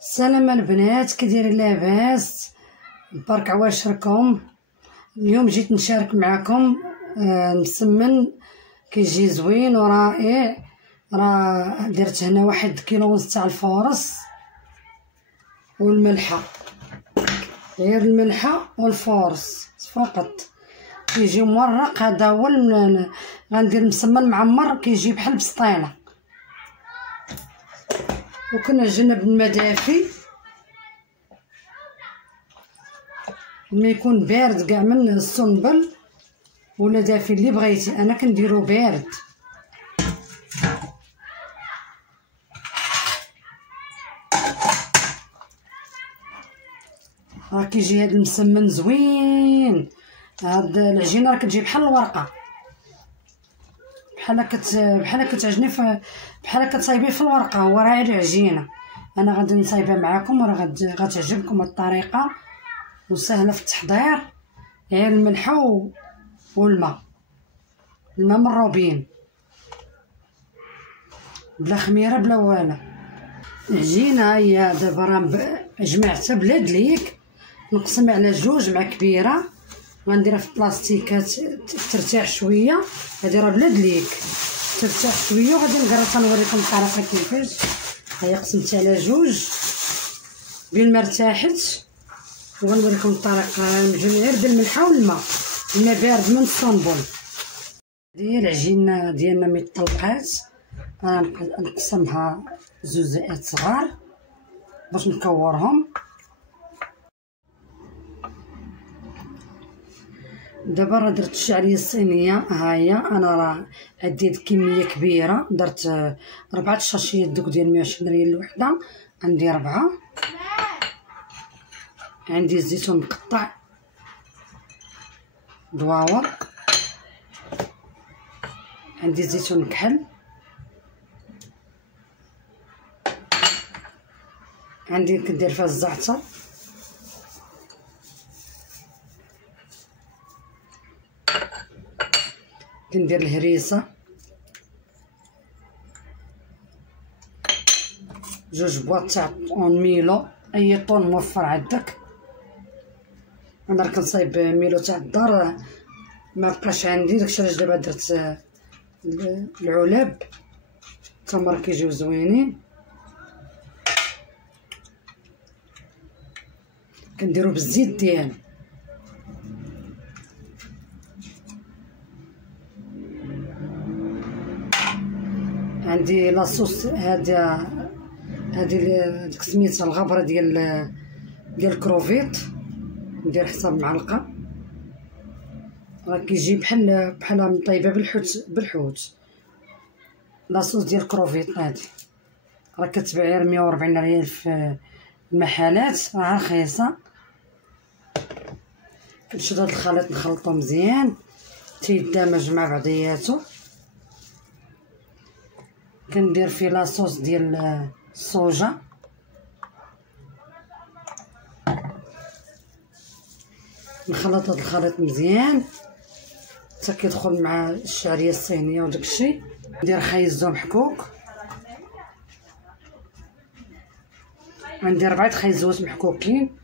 السلام البنات، كي دايرين؟ لاباس؟ برك عواشركم. اليوم جيت نشارك معكم مسمن كيجي زوين ورائع. راه درت هنا 1 كيلو ونص تاع الفورص والملحه، غير الملحه والفورص فقط. كيجي مورق، هذا هو غندير مسمن معمر كيجي بحال بسطيله. وكنجنب المدافي ما يكون بارد كاع من السنبل ولا دافي اللي بغيتي. انا كنديرو بارد. راه كيجي هذا المسمن زوين. هاد العجينه راه كتجي بحال الورقه، بحال كتعجني بحال كتصايبيه في الورقه. هو راه غير عجينه. انا غادي نصايبها معكم وراه غتعجبكم الطريقه وسهله في التحضير. غير الملحه والماء من الروبين، بلا خميره بلا والو. العجينه هي دابا راه جمعتها بلا دليك، نقسم على 2 مع كبيره. غنديرها في بلاستيكات ترتاح شويه. هادي راه بلا دليك، ترتاح شويه. وغادي نقرصها نوريكم الطريقه كيفاش. هي قسمتها على 2 بين ما ارتاحت، وغنوريكم الطريقه. نجيب غير بالملحه والماء، الماء بارد من الصنبل. هي العجينه ديالنا ملي طلقات نقسمها 2 زائد صغار باش نكورهم. دابا راه درت الشعريه الصينيه. ها هي انا راه عديت كميه كبيره، درت 4 شاشيات دوك ديال 120 ريال الوحده. عندي 4. عندي الزيتون مقطع دواور، عندي الزيتون مكحل، عندي كندير فيها الزعتر، كندير الهريسه، 2 بواط تاع طون ميلو، اي طون موفر عندك. انا راه كنصايب ميلو تاع الدار، ما بقاش عندي داكشي علاش دابا درت العلاب تما راه كيجيو زوينين. كنديرو بالزيت ديالو. عندي لاصوص هذه ديك سميتها الغبره ديال الكروفيت، ندير حساب معلقه. راه كيجي بحال مطيبه بالحوت. لاصوص ديال الكروفيت هذه راه كتباع غير 140 ريال في المحلات، راه رخيصه. كنشد هذا الخليط نخلطو مزيان تيدمج مع بعضياتو. كندير فيه لاصوص ديال الصوجا، نخلط هذا الخليط مزيان حتى كيدخل مع الشعريه الصينيه وداكشي. ندير خيزو محكوك، عندي 4 خيزوات محكوكين.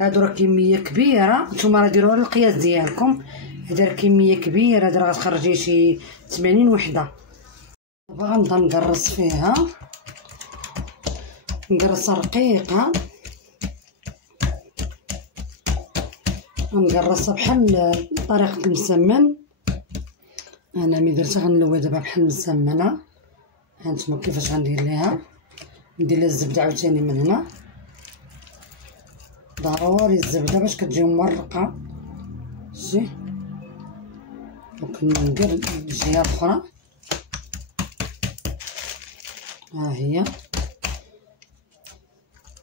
هادو راه كميه كبيره، نتوما راه ديروها على القياس ديالكم. هذا كميه كبيره، هذا راه غتخرجي شي 80 وحده. دابا غنبدا نقرص فيها، نقرصها رقيقه، غنقرصها بحال طريقه المسمن. انا ملي درتها غنلوها دابا بحال المسمنه. هانتوما كيفاش غندير ليها. ندير لها الزبده عاوتاني من هنا، ضروري الزبده باش كتجي مورقه. شتي وكندير الجهه الاخرى. ها هي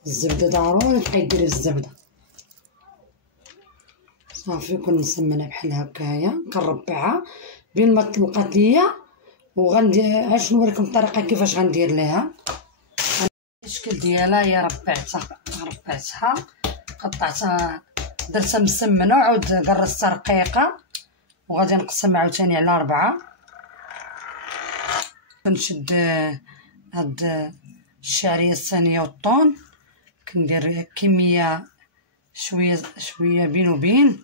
الزبده، ضروري تبقاي ديري الزبده. صافي كنسمنها بحال هكايا، كنربعها بين ما طلقات ليا. وغندير عاد نوريكم الطريقه كيفاش غندير ليها. الشكل ديالها هي ربعتها قطعتها، درتها مسمنه وعاود قرصتها رقيقه. وغادي نقسم عاوتاني على 4. كنشد هاد الشعريه الصينيه والطون كندير كميه شويه شويه بين وبين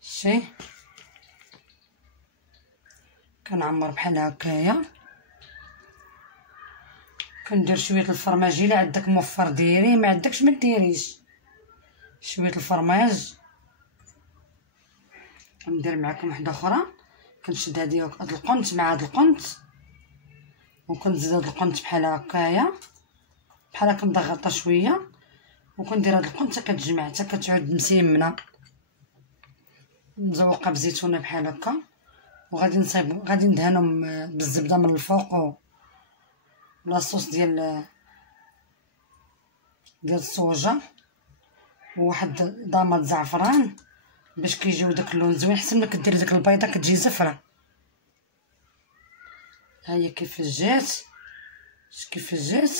شي كنعمر بحال هكايا. كندير شويه الفرماج الا عندك موفر ديريه، ما عندكش ما ديريش. شويه الفرماج. ندير معكم واحده اخرى. كنشد هاد القنت مع هاد القنت وكنزيد هاد القنت بحال هكايا، بحال هكا مضغطه شويه، وكندير هاد القنت حتى كتجمع حتى كتعود مسيمنه مزوقه بزيتونه بحال هكا. وغادي نصايب غادي ندهنهم بالزبده من الفوق لاصوص ديال الصوجه وواحد ضامه زعفران باش كيجيو داك اللون زوين. حسن ما كدير ديك البيضه كتجي زفره. ها هي كيفاش جات، كيفاش جات.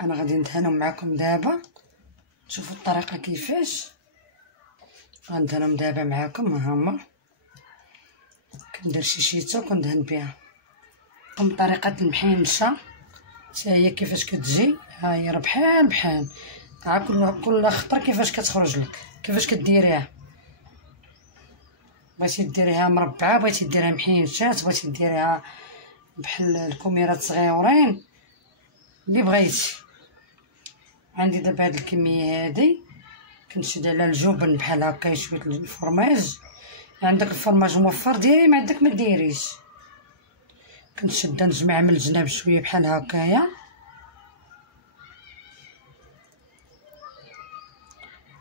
انا غادي ندهنهم معكم دابا، شوفوا الطريقه كيفاش غندهنهم دابا معكم. ها هما كندير شيشيته وكندهن بها كم طريقه المحيمشه حتى هي كيفاش كتجي. ها هي راه بحال كل خطره كيفاش كتخرج لك، كيفاش كديريها. بغيتي ديريها مربعه، بغيتي ديريها محيمشات، بغيتي ديريها بحال الكميرات صغيورين، اللي بغيتي. عندي دابا هاد الكميه هادي كنشد على الجبن بحال هكا شويه الفرماج. عندك الفرماج موفر ديري، ما عندك ما ديريش. كنشد نجمع من الجناب شويه بحال هكايا.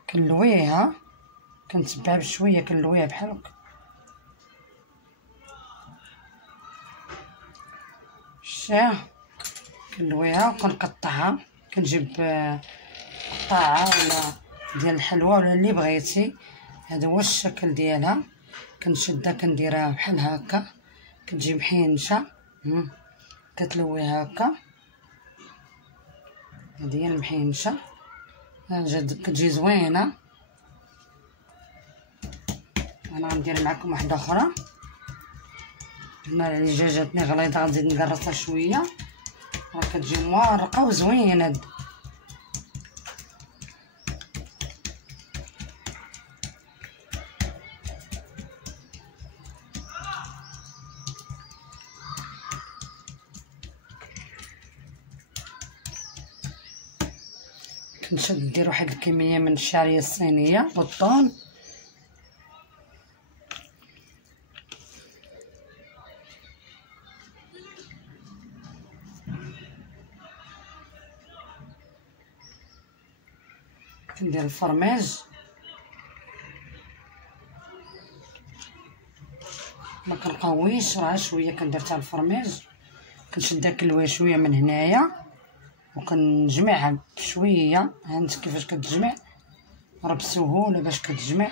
كنلويها كنتبع بشويه كنلويها بحال هكا. شتيها كنلويها وكنقطعها. كنجيب قطعه ولا ديال الحلوى ولا اللي بغيتي. هذا هو الشكل ديالها. كنشدها كنديرها بحال هكا، كتجي محينشه. كتلويها هكا. هذه هي المحينشه كتجي زوينه. انا غندير معكم واحده اخرى. هنا اللي جاتني غليظه غنزيد نقرصها شويه، راه كتجي موارقه وزوينه. كنشد ندير واحد الكميه من الشعريه الصينيه والطون. كندير الفرماج، ما كنقويش، راه شويه كندير تاع الفرماج. كنشد داك الوا شويه من هنايا وكنجمعها بشويه. هانت كيفاش كتجمع، راه بسهوله باش كتجمع.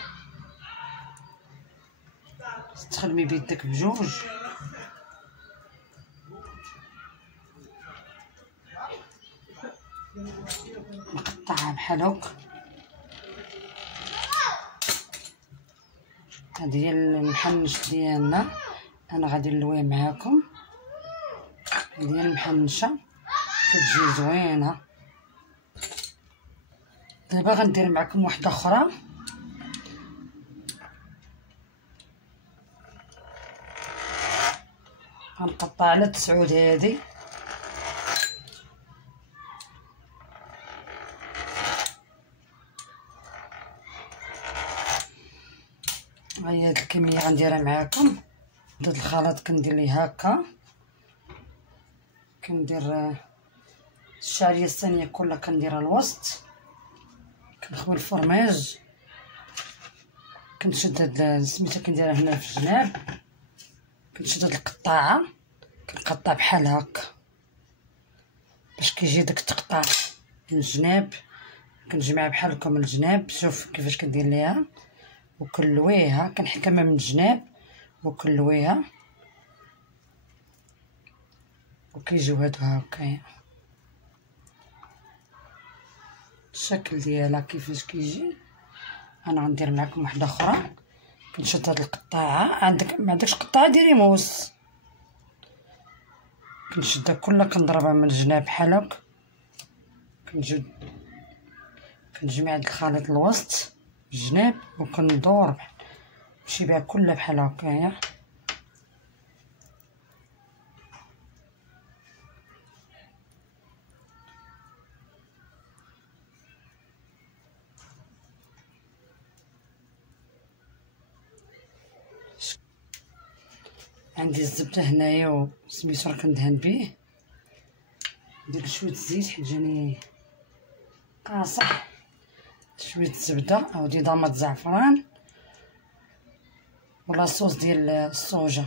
تخدمي بيدك بجوج. نقطعها بحال هكا. هذه هي المحنش ديالنا. انا غادي نلويه معاكم. هذه هي المحنشه كتجي زوينه. دابا غندير معكم واحده اخرى. غنقطع على 9 هذه. هي هاد الكميه غنديرها معاكم. هاد الخليط كندير ليه هكا. كندير الشعريه الصينيه كلها كنديرها الوسط. كنخوي الفرماج. كنشد هاد سميتها كنديرها هنا في الجناب. كنشد هاد القطاعه كنقطع بحال هكا باش كيجي داك التقطاع من الجناب. كنجمع بحال هكا من الجناب. شوف كيفاش كندير ليها وكنلويها. كنحكمها من الجناب وكنلويها وكيجيو هادو هكايا. الشكل ديالها كيفاش كيجي. انا غندير معكم واحده اخرى. كنشد هاد القطاعه. ما عندكش قطاعه ديري موس. كنشدها كلها كنضربها من الجناب بحال هكا كنجمع هاد الخليط الوسط الجناب وكندور نمشي بها كلها بحال هكايا. عندي الزبده هنايا وسميتو راه كندهن به. ندير شويه الزيت حيت جاني قاصح، شويه الزبده او ضماد زعفران ولا صوص ديال الصوجه.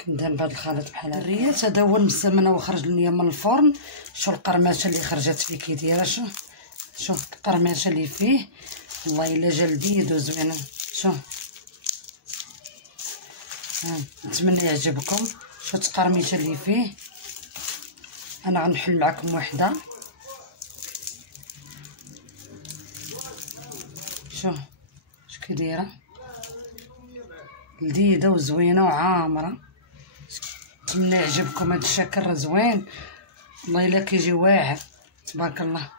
كندهن بهذا الخليط بحال هكا. الريات هذا هو المسمنه وخرج ليا من الفرن. شوف القرمشه اللي خرجت فيه كي دايره، شوف القرمشه اللي فيه، والله الا جا لذيذ وزوين. شوف نتمنى يعجبكم. شوف القرمشه اللي فيه. انا غنحل معكم وحده. شوف اش كي دايره، لذيذه وزوينه وعامره. نتمنى يعجبكم. هذا الشكل راه زوين، والله الا كيجي واعر تبارك الله.